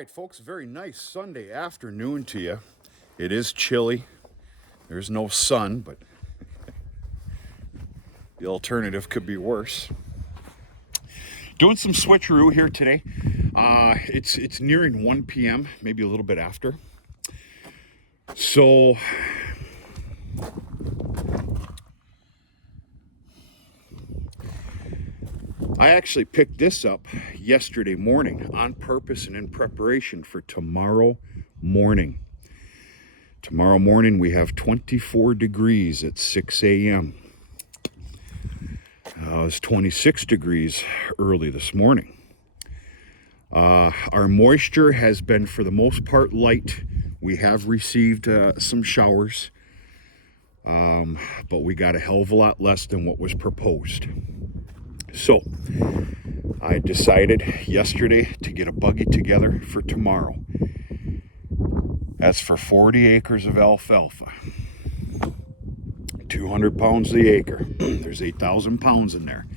right, folks, very nice Sunday afternoon to you. It is chilly. There's no sun, but the alternative could be worse. Doing some switcheroo here today. It's nearing 1 p.m., maybe a little bit after. So I actually picked this up yesterday morning on purpose and in preparation for tomorrow morning. Tomorrow morning we have 24 degrees at 6 a.m. It was 26 degrees early this morning. Our moisture has been, for the most part, light. We have received some showers, but we got a hell of a lot less than what was proposed. So I decided yesterday to get a buggy together for tomorrow. That's for 40 acres of alfalfa. 200 pounds the acre. There's 8,000 pounds in there.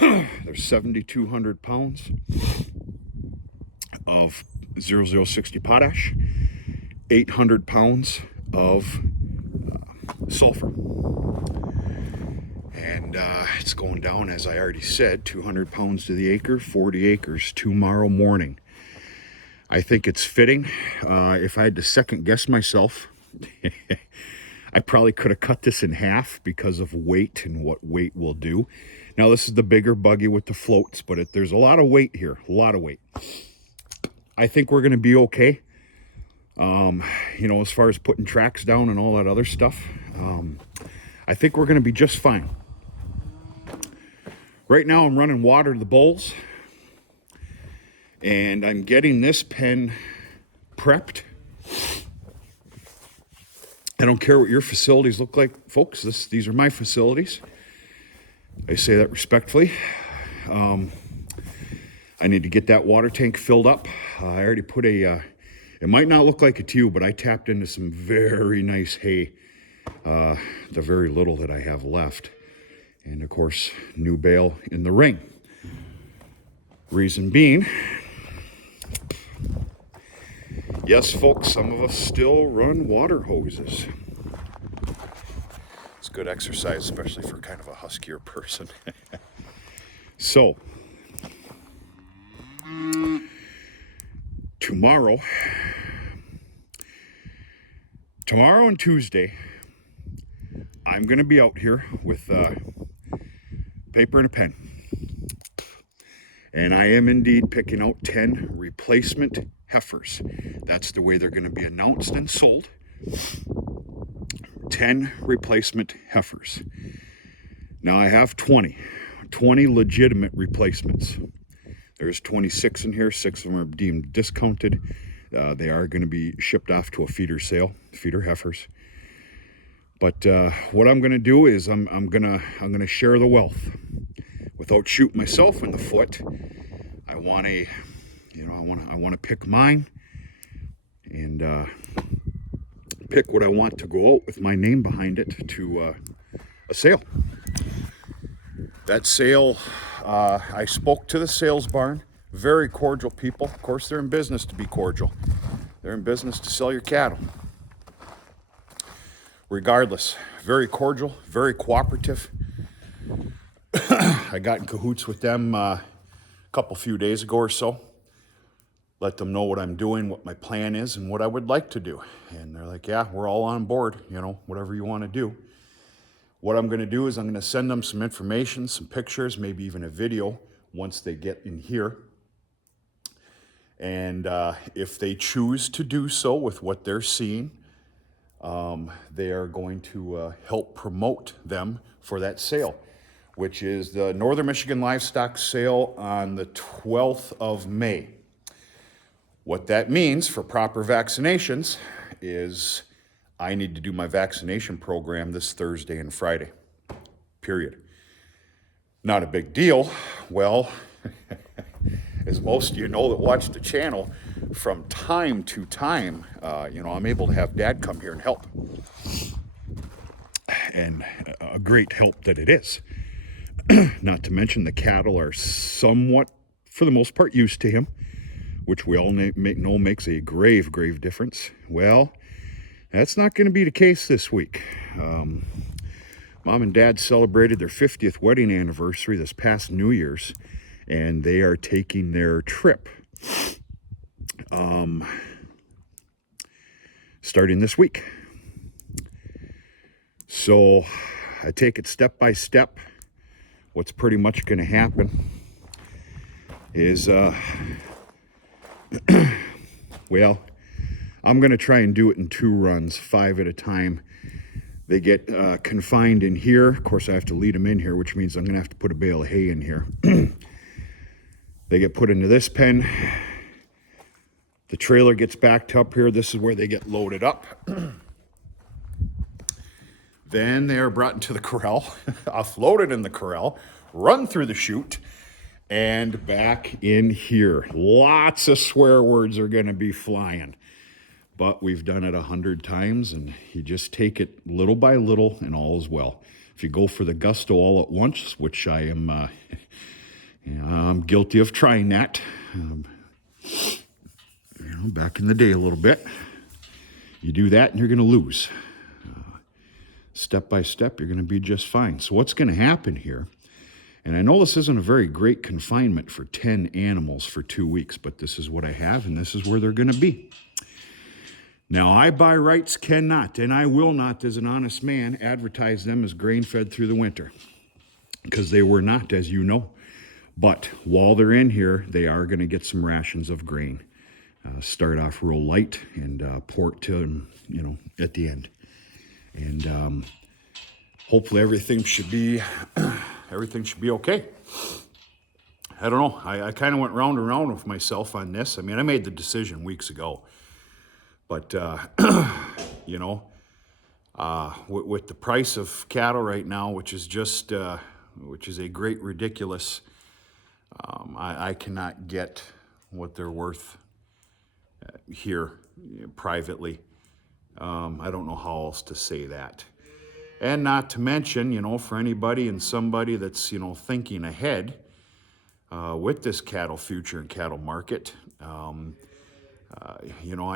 There's 7,200 pounds of 0060 potash, 800 pounds of sulfur. And it's going down, as I already said, 200 pounds to the acre, 40 acres tomorrow morning. I think it's fitting. If I had to second guess myself, I probably could have cut this in half because of weight and what weight will do. Now, this is the bigger buggy with the floats, but there's a lot of weight here, a lot of weight. I think we're going to be okay. As far as putting tracks down and all that other stuff, I think we're going to be just fine. Right now, I'm running water to the bulls, and I'm getting this pen prepped. I don't care what your facilities look like, folks. These are my facilities. I say that respectfully. I need to get that water tank filled up. I already put it might not look like it to you, but I tapped into some very nice hay, the very little that I have left. And of course, new bale in the ring. Reason being, yes, folks, some of us still run water hoses. It's good exercise, especially for kind of a huskier person. So, tomorrow and Tuesday, I'm going to be out here with paper and a pen. And I am indeed picking out 10 replacement Heifers. That's the way they're going to be announced and sold. 10 replacement Heifers. Now I have 20 legitimate replacements. There's 26 in here. 6 of them are deemed discounted. They are going to be shipped off to a feeder sale, feeder Heifers. But what I'm going to do is I'm going to share the wealth without shooting myself in the foot. I want to pick mine and pick what I want to go out with my name behind it to a sale. That sale, I spoke to the sales barn. Very cordial people. Of course, they're in business to be cordial. They're in business to sell your cattle. Regardless, very cordial, very cooperative. I got in cahoots with them a few days ago or so. Let them know what I'm doing, what my plan is, and what I would like to do. And they're like, yeah, we're all on board, whatever you want to do. What I'm going to do is I'm going to send them some information, some pictures, maybe even a video once they get in here. And if they choose to do so with what they're seeing, they are going to help promote them for that sale, which is the Northern Michigan Livestock Sale on the 12th of May. What that means for proper vaccinations is I need to do my vaccination program this Thursday and Friday, period. Not a big deal. Well, as most of you know that watch the channel, from time to time, I'm able to have Dad come here and help. And a great help that it is. Not to mention the cattle are somewhat, for the most part, used to him. which we all know makes a grave difference. Well, that's not going to be the case this week. Mom and Dad celebrated their 50th wedding anniversary this past New Year's, and they are taking their trip starting this week. So I take it step by step. What's pretty much going to happen is, well, I'm going to try and do it in 2 runs, 5 at a time. They get confined in here. Of course, I have to lead them in here, which means I'm going to have to put a bale of hay in here. They get put into this pen. The trailer gets backed up here. This is where they get loaded up. Then they are brought into the corral, offloaded in the corral, run through the chute, and back in here. Lots of swear words are going to be flying. But we've done it 100 times, and you just take it little by little, and all is well. If you go for the gusto all at once, which I am, I'm guilty of trying that, back in the day a little bit, you do that and you're going to lose. Step by step, you're going to be just fine. So what's going to happen here, and I know this isn't a very great confinement for 10 animals for 2 weeks, but this is what I have, and this is where they're going to be. Now, I by rights cannot, and I will not, as an honest man, advertise them as grain-fed through the winter, because they were not, as you know. But while they're in here, they are going to get some rations of grain. Start off real light and pour it to them, at the end. And hopefully everything should be okay. I don't know. I kind of went round and round with myself on this. I mean, I made the decision weeks ago. But, with the price of cattle right now, which is a great ridiculous, I cannot get what they're worth here privately. I don't know how else to say that. And not to mention, for anybody and somebody that's, thinking ahead with this cattle future and cattle market, I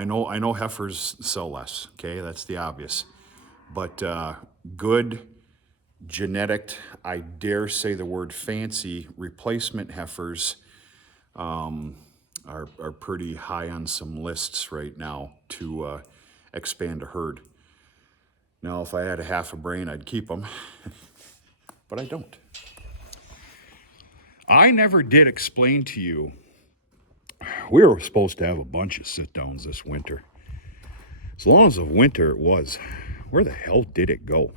know heifers sell less, okay? That's the obvious. But good, genetic, I dare say the word fancy, replacement heifers are pretty high on some lists right now to expand a herd. Now, if I had a half a brain, I'd keep them, but I don't. I never did explain to you, we were supposed to have a bunch of sit-downs this winter. As long as the winter it was, where the hell did it go?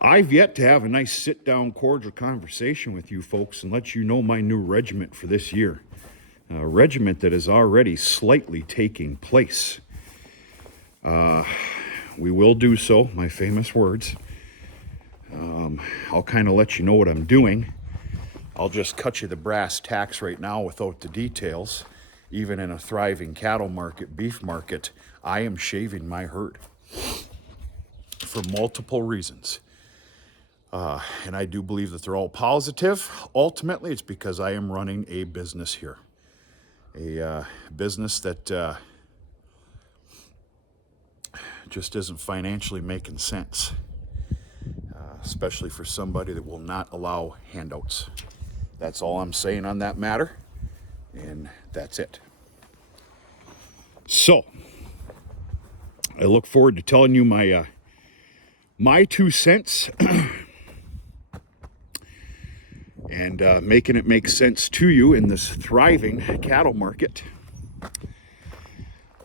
I've yet to have a nice sit-down, cordial conversation with you folks and let you know my new regiment for this year. A regiment that is already slightly taking place. We will do so, my famous words. I'll kind of let you know what I'm doing. I'll just cut you the brass tacks right now without the details. Even in a thriving cattle market, beef market, I am shaving my herd for multiple reasons. And I do believe that they're all positive. Ultimately, it's because I am running a business here. A business that just isn't financially making sense. Especially for somebody that will not allow handouts. That's all I'm saying on that matter. And that's it. So, I look forward to telling you my 2 cents and making it make sense to you in this thriving cattle market.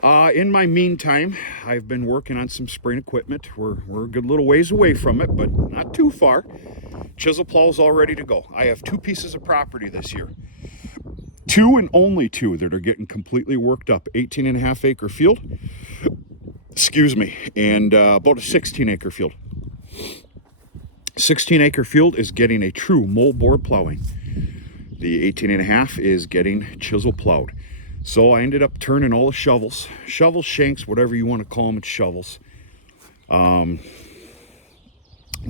In my meantime, I've been working on some spring equipment. We're a good little ways away from it, but not too far. Chisel plow's all ready to go. I have 2 pieces of property this year. 2 and only 2 that are getting completely worked up. 18.5 acre field, and about a 16 acre field. 16 acre field is getting a true moldboard plowing. The 18.5 is getting chisel plowed. So I ended up turning all the shovels, shanks, whatever you want to call them, it's shovels. They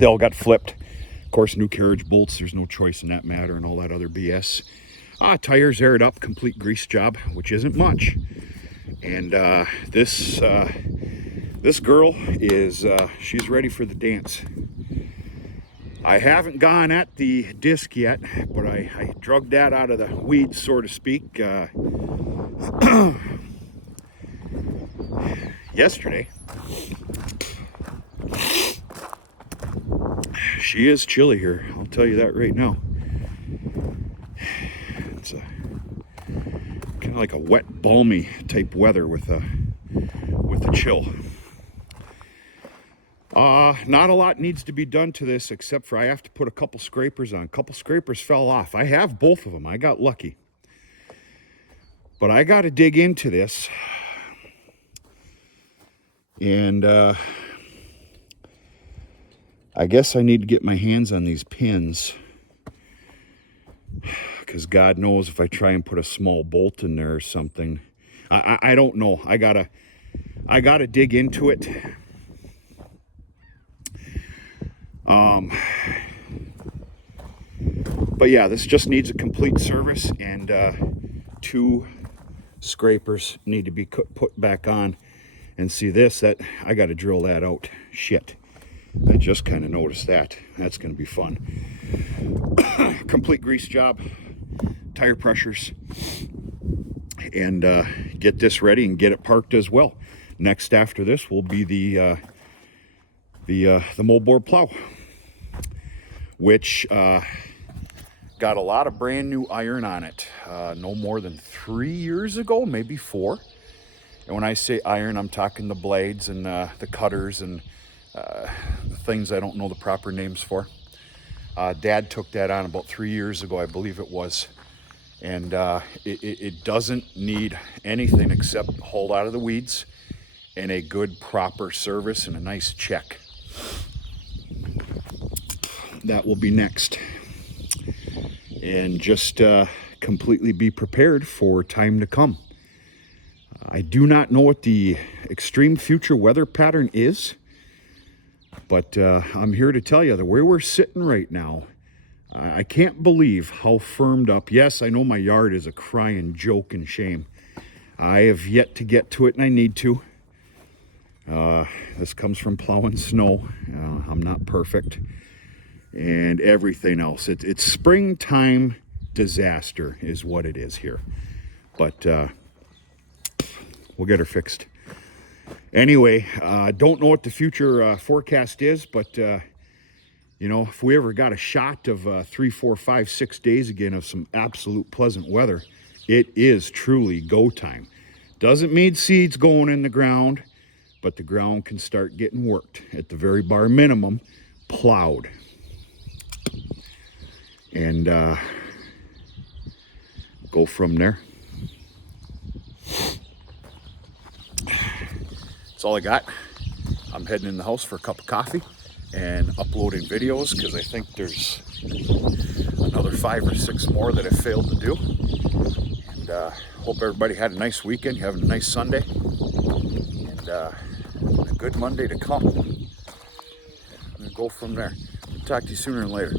all got flipped. Of course, new carriage bolts, there's no choice in that matter, and all that other BS. Tires aired up, complete grease job, which isn't much. And this girl is, she's ready for the dance. I haven't gone at the disc yet, but I drug that out of the weeds, so to speak, yesterday. She is chilly here, I'll tell you that right now. It's kind of like a wet, balmy type weather with the chill. Not a lot needs to be done to this, except for I have to put a couple scrapers on. A couple scrapers fell off. I have both of them. I got lucky. But I got to dig into this. And I guess I need to get my hands on these pins. Because God knows if I try and put a small bolt in there or something. I don't know. I gotta dig into it. But yeah, this just needs a complete service, and 2 scrapers need to be put back on. And see this, that I got to drill that out. Shit, I just kind of noticed that. That's going to be fun. Complete grease job, tire pressures, and get this ready and get it parked as well. Next after this will be the moldboard plow, which got a lot of brand new iron on it. No more than 3 years ago, maybe 4. And when I say iron, I'm talking the blades and the cutters and the things I don't know the proper names for. Dad took that on about 3 years ago, I believe it was. And it doesn't need anything except hauled out of the weeds and a good proper service and a nice check. That will be next. And just completely be prepared for time to come. I do not know what the extreme future weather pattern is, but I'm here to tell you that where we're sitting right now, I can't believe how firmed up. Yes, I know my yard is a crying joke and shame. I have yet to get to it, and I need to. This comes from plowing snow. I'm not perfect. And everything else. It's springtime disaster is what it is here. But we'll get her fixed. Anyway, don't know what the future forecast is, but you know, if we ever got a shot of 3, 4, 5, 6 days again of some absolute pleasant weather, it is truly go time. Doesn't mean seeds going in the ground, but the ground can start getting worked. At the very bare minimum, plowed. And go from there. That's all I got. I'm heading in the house for a cup of coffee and uploading videos, because I think there's another 5 or 6 more that I failed to do. And hope everybody had a nice weekend. You're having a nice Sunday and a good Monday to come. I'm gonna go from there. Talk to you sooner than later.